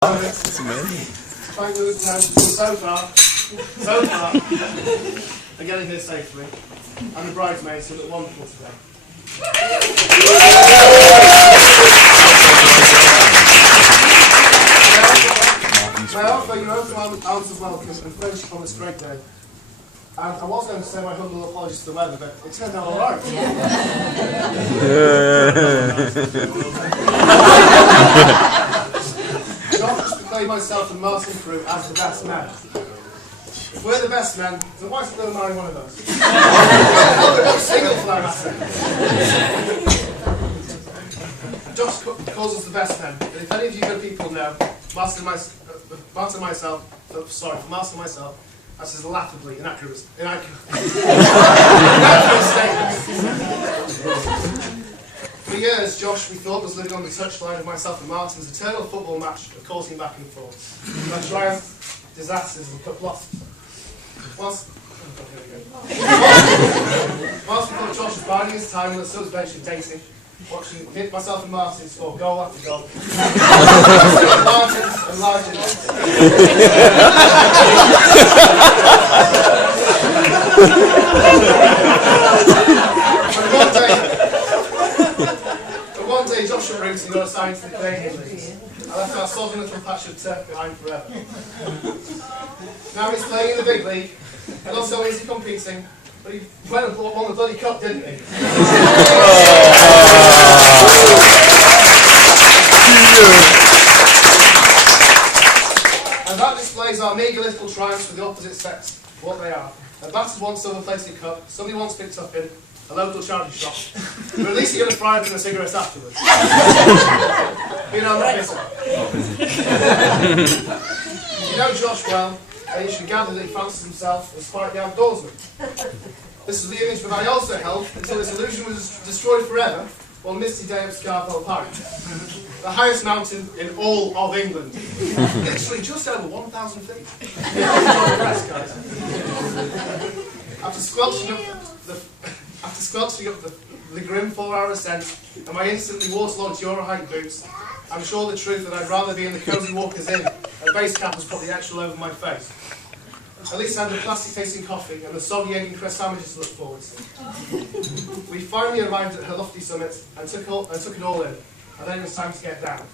It's amazing. Thank goodness so far, they're getting here safely. And the bridesmaids who look wonderful today. May I offer you open arms of welcome and friendship on this great day. And I was going to say my humble apologies to the weather, but it turned out alright. Not just proclaim myself and Martin Crew as the best men. If we're the best men, then why should we marry one of us? Not single for that matter. Josh calls us the best men, but if any of you good people know, Martin and myself, that's just laughably inaccurate statement. For years, Josh, we thought, was living on the touchline of myself and Martin's eternal football match of coursing back and forth. My triumph, disasters, and cup losses. Whilst we thought Josh was biding his time on the subs bench and dating, watching myself and Martin score goal after goal. and larger. One day, Joshua Roots got assigned to the Canadian League. I left our sovereign little patch of turf behind forever. Now he's playing in the big league, and not so easy competing, but he went and won the bloody cup, didn't he? And that displays our meagre little triumphs with the opposite sex, what they are. A battered once silver-plated cup, somebody once picked up in a local charity shop, but at least you're going to fry up in a cigarette afterwards. You know, I'm not bitter. You know Josh well, and you should gather that he fancies himself as quite the outdoorsman. This was the image that I also held until this illusion was destroyed forever on misty day of Scarfell Pike, the highest mountain in all of England. Literally just over 1,000 feet. After squelching up the grim 4-hour ascent and my instantly waterlogged Euro-height boots, I'm sure the truth that I'd rather be in the Cosy Walker's Inn. A base cap was probably actual over my face. At least I had the plastic-tasting coffee and the soggy egg and cress sandwiches to look forward to. We finally arrived at her lofty summit and took it all in, and then it was time to get down.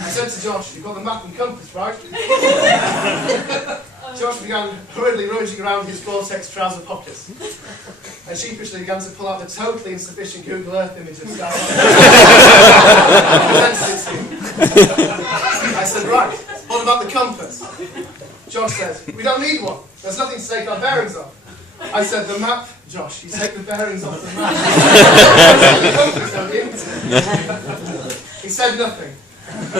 I said to Josh, "You've got the map and compass, right?" Josh began hurriedly rummaging around his Gore-Tex trouser pockets, and sheepishly began to pull out the totally insufficient Google Earth image of Scarfell. I said, "Right, what about the compass?" Josh said, "We don't need one. There's nothing to take our bearings off." I said, "The map, Josh. You take the bearings off the map." He said nothing.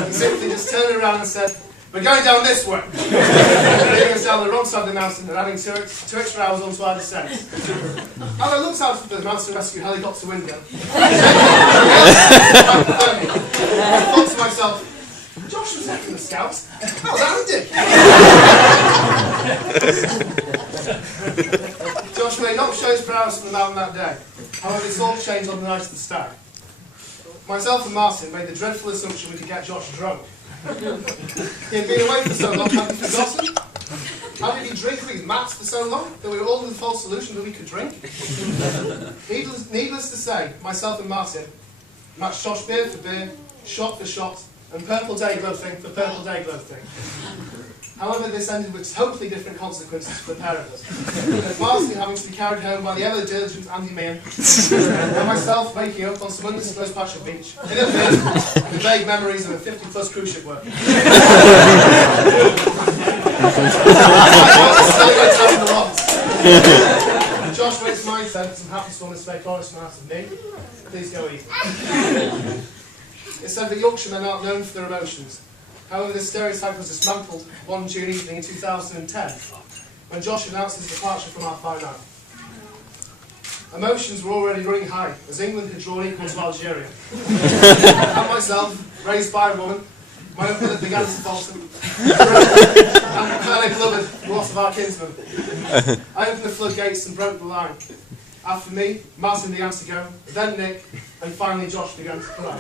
He simply just turned around and said, "We're going down this way." Leading us down the wrong side of the mountain and adding two extra hours onto our descent. And I looked out the mountain rescue helicopter window. I thought to myself, Josh was there for the Scouts. How's Andy? Josh may not show his prowess from the mountain that day. However, it's all changed on the night of the stag. Myself and Martin made the dreadful assumption we could get Josh drunk. He had been away for so long, had he forgotten? How did he drink with his maps for so long that we were all in the false solution that we could drink? Needless to say, myself and Martin matched Josh beer for beer, shot for shot, and purple day-glow thing for purple day-glow thing. However, this ended with totally different consequences for the pair of us. With Martin having to be carried home by the ever-diligent Andy Meehan, and myself waking up on some undisclosed patch of beach, in a bit, with vague memories of a 50-plus cruise ship work. Josh waits my sense and happy to want to make honest man out of me. Please go easy. It's said that Yorkshiremen aren't known for their emotions. However, this stereotype was dismantled one June evening in 2010, when Josh announced his departure from our fine art. Emotions were already running high, as England had drawn equal to Algeria. And myself, raised by a woman, my own blood began to falter, and I blubbered the loss of our kinsman. I opened the floodgates and broke the line. After me, Martin began to go, then Nick, and finally Josh began to cry.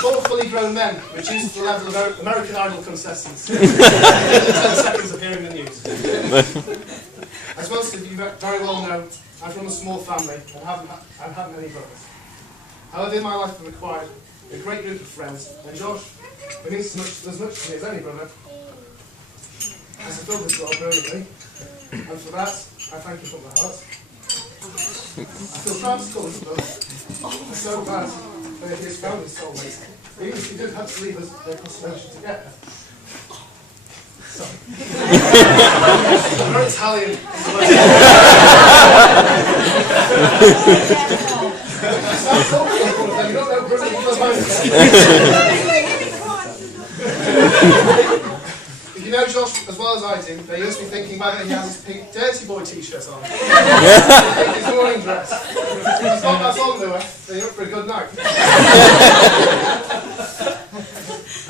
4 fully grown men, reduced to the level of American Idol contestants. Within 10 seconds of hearing the news. As most of you very well know, I'm from a small family and haven't many brothers. However, in my life I've acquired a great group of friends, and Josh, who means as much to me as any brother, has fulfilled this role brilliantly, and for that, I thank you from my heart. I feel proud to call him a brother. I'm so glad that he has found his soulmate, even if he did have to leave us their constellation to get there. Sorry. We're Italian. You don't know Brazil. If you know Josh as well as I do, then you must be thinking whether he has his pink Dirty Boy t-shirt on. His morning dress. If he's not that on though, then you're up for a good night.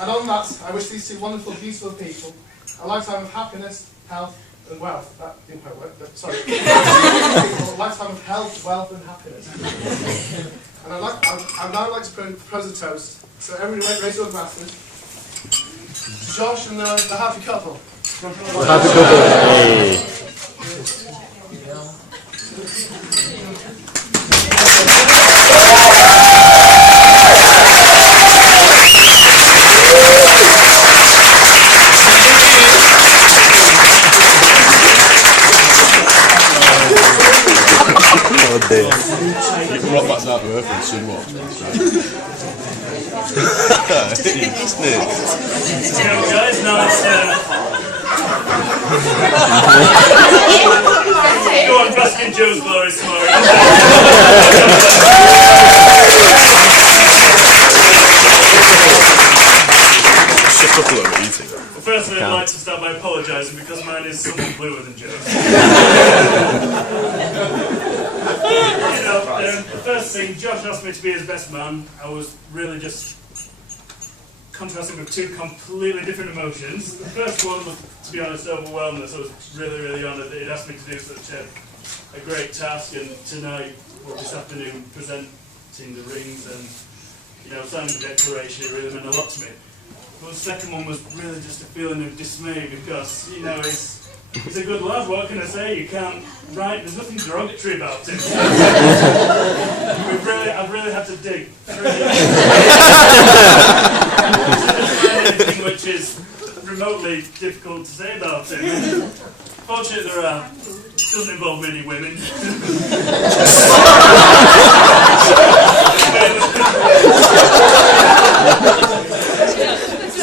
And on that, I wish these two wonderful, beautiful people a lifetime of happiness, health, and wealth. That didn't quite work, but sorry. A lifetime of health, wealth, and happiness. And I'd now like to propose a toast. So everybody raise your glasses. To Josh and the happy couple. The happy couple. Hey. You can rock back down to earth and soon watch. Guys, no, it's go on, bask in Joe's glory tomorrow. Shut up a little bit, eating. Firstly, I'd like to start by apologising because mine is something bluer than Joe's. The first thing, Josh asked me to be his best man. I was really just contrasting with two completely different emotions. The first one was, to be honest, overwhelming. So I was really, really honoured that he'd asked me to do such a great task, and tonight, or this afternoon, presenting the rings and signing the declaration. It really meant a lot to me. But the second one was really just a feeling of dismay because, he's a good lad, what can I say? You can't write, there's nothing derogatory about him. I've really had to dig through anything which is remotely difficult to say about him. Fortunately there are. It doesn't involve many women.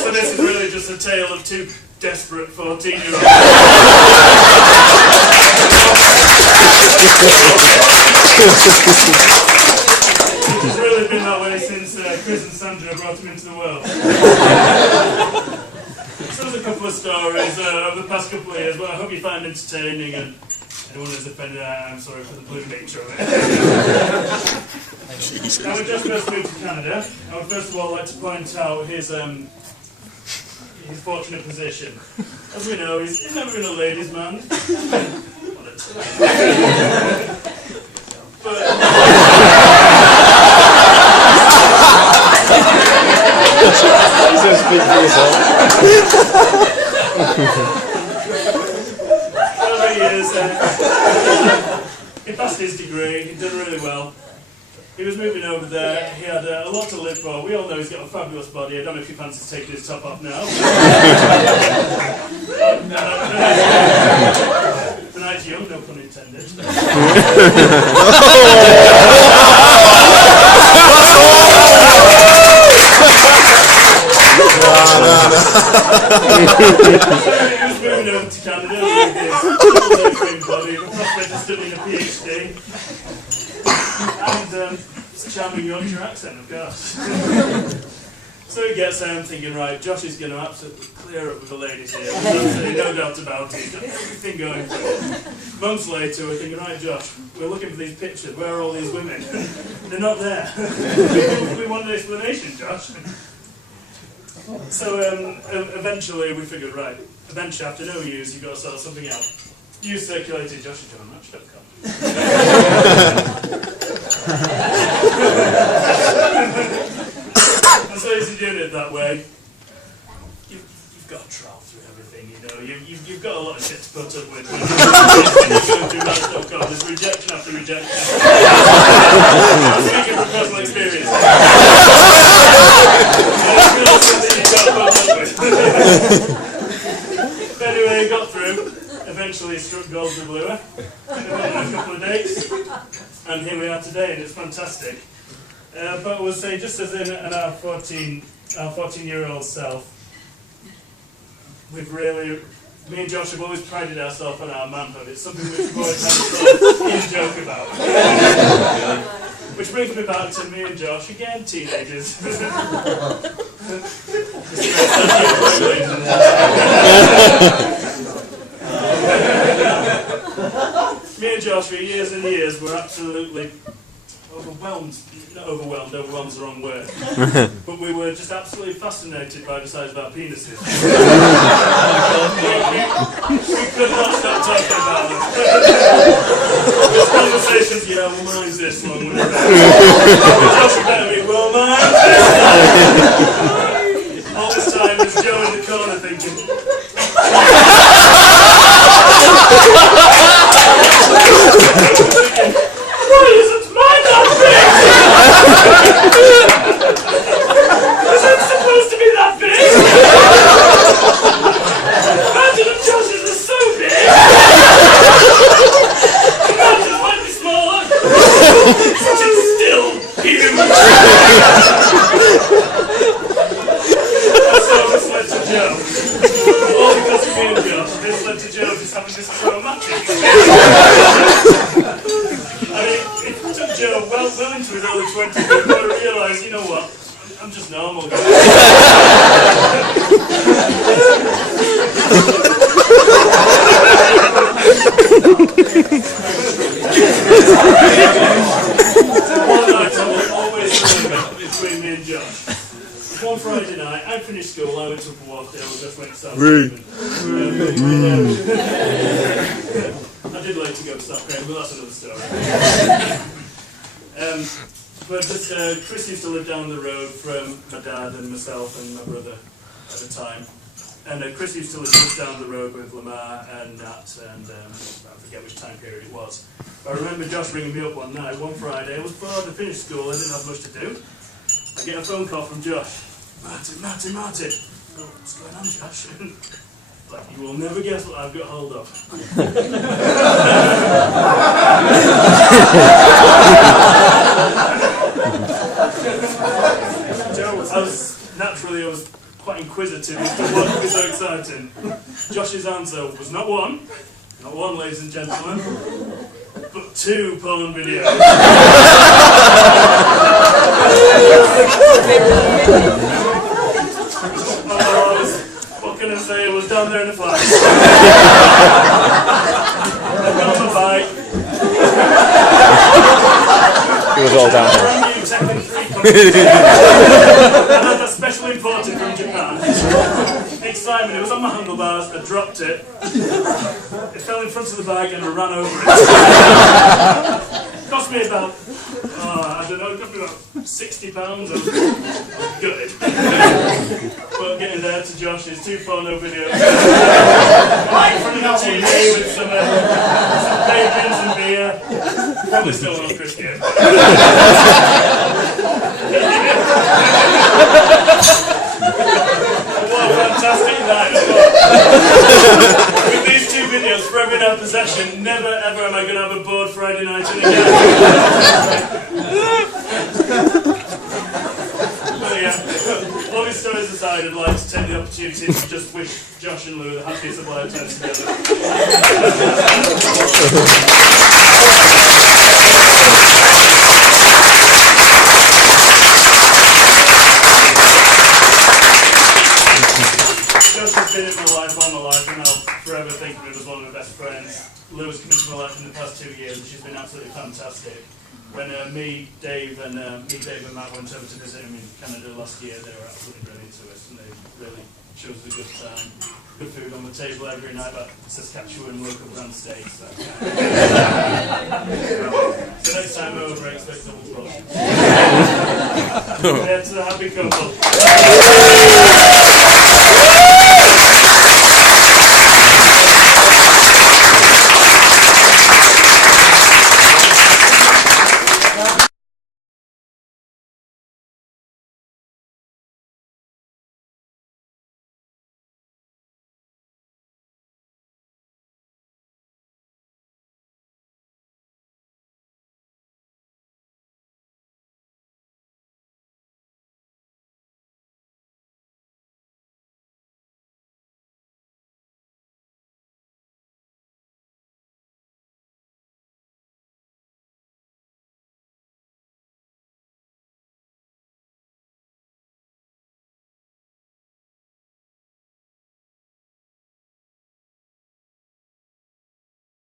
So this is really just a tale of two desperate 14-year-olds. It's really been that way since Chris and Sandra brought him into the world. So there's a couple of stories over the past couple of years, but I hope you find entertaining, and anyone who's offended, I'm sorry for the blue nature of it. Now we just first moved to Canada. I would first of all like to point out his fortunate position. As we know, he's never been a ladies' man. But over years, he passed his degree, he'd done really well. He was moving over there, he had a lot to live for. We all know he's got a fabulous body. I don't know if he fancies taking his top off now. The night's young, no pun intended. He was moving over to Canada with his great body, the prospect of studying a PhD. And it's a charming Yorkshire accent, of course. So he gets home thinking, right, Josh is going to absolutely clear up with the ladies here. There's absolutely no doubt about it. He's got everything going for him. Months later, we're thinking, right, Josh, we're looking for these pictures. Where are all these women? They're not there. We want an explanation, Josh. So eventually we figured, right, eventually after no use, you've got to sort something out. use circulatingjoshjohnmatch.com. And so as you're doing it that way, you've got to trawl through everything, you know. You've got a lot of shit to put up with. When you're going through match.com, there's rejection after rejection. I'm speaking from personal experience. Anyway, got through. Eventually struck gold with Lua in a couple of days, and here we are today, and it's fantastic. But I would say, just as in our 14-year-old self, we've really, me and Josh have always prided ourselves on our manhood. It's something which we've always had a sort of joke about. Which brings me back to me and Josh, again, teenagers. Me and Josh, for years and years, were absolutely overwhelmed. Not overwhelmed, overwhelmed's the wrong word. But we were just absolutely fascinated by the size of our penises. We could not stop talking about them. Those conversations, yeah, well, mine's this long. Josh better be, well, mine's this long. All this time, there's Joe in the corner thinking, why isn't mine that big? Is it supposed to be that big? Imagine if Josh's is so big. Imagine it might be smaller. It's still huge. And so this led to Joe. All because of me and Josh, this led to Joe just having this traumatic experience. I mean, it took Joe well into his early 20s before I realised, you know what, I'm just normal, guys. One night I will always remember between me and Josh. One Friday night, I finished school, I went up a walk there, I just went to South Craven. I did later go to South Craven, but that's another story. But Chris used to live down the road from my dad and myself and my brother at the time. And Chris used to live just down the road with Lamar and Nat, and I forget which time period it was. But I remember Josh ringing me up one night, one Friday. It was before I finished school, I didn't have much to do. I get a phone call from Josh. Martin. Oh, what's going on, Josh? Like, you will never guess what I've got hold of. I was quite inquisitive as to what would be so exciting. Josh's answer was not one, ladies and gentlemen, but 2 porn videos. What can I say? It was down there in the flash. I got on my bike. It was all down there. I had that special imported from Japan. Big Simon, it was on my handlebars, I dropped it. It fell in front of the bike and I ran over it. It cost me about, I don't know, it cost me about £60. I was gutted. But getting there to Josh's 2 porno videos. Right in front of the TV with some bacons and beer. Probably still on Christian. What a fantastic night. With these 2 videos forever in our possession, never ever am I going to have a bored Friday night in again. But yeah, all these stories aside, I'd like to take the opportunity to just wish Josh and Lou the happiest of lifetimes together. Josh has been in my life all my life, and I'll forever think of him as one of my best friends. Lou has come into my life in the past 2 years, and she's been absolutely fantastic. When me, Dave, and Matt went over to visit him in Canada last year, they were absolutely brilliant to us, and they really showed us a good time. good food on the table every night, like Saskatchewan local brand steak. So, so next time over, I expect double portions. Head to the happy couple.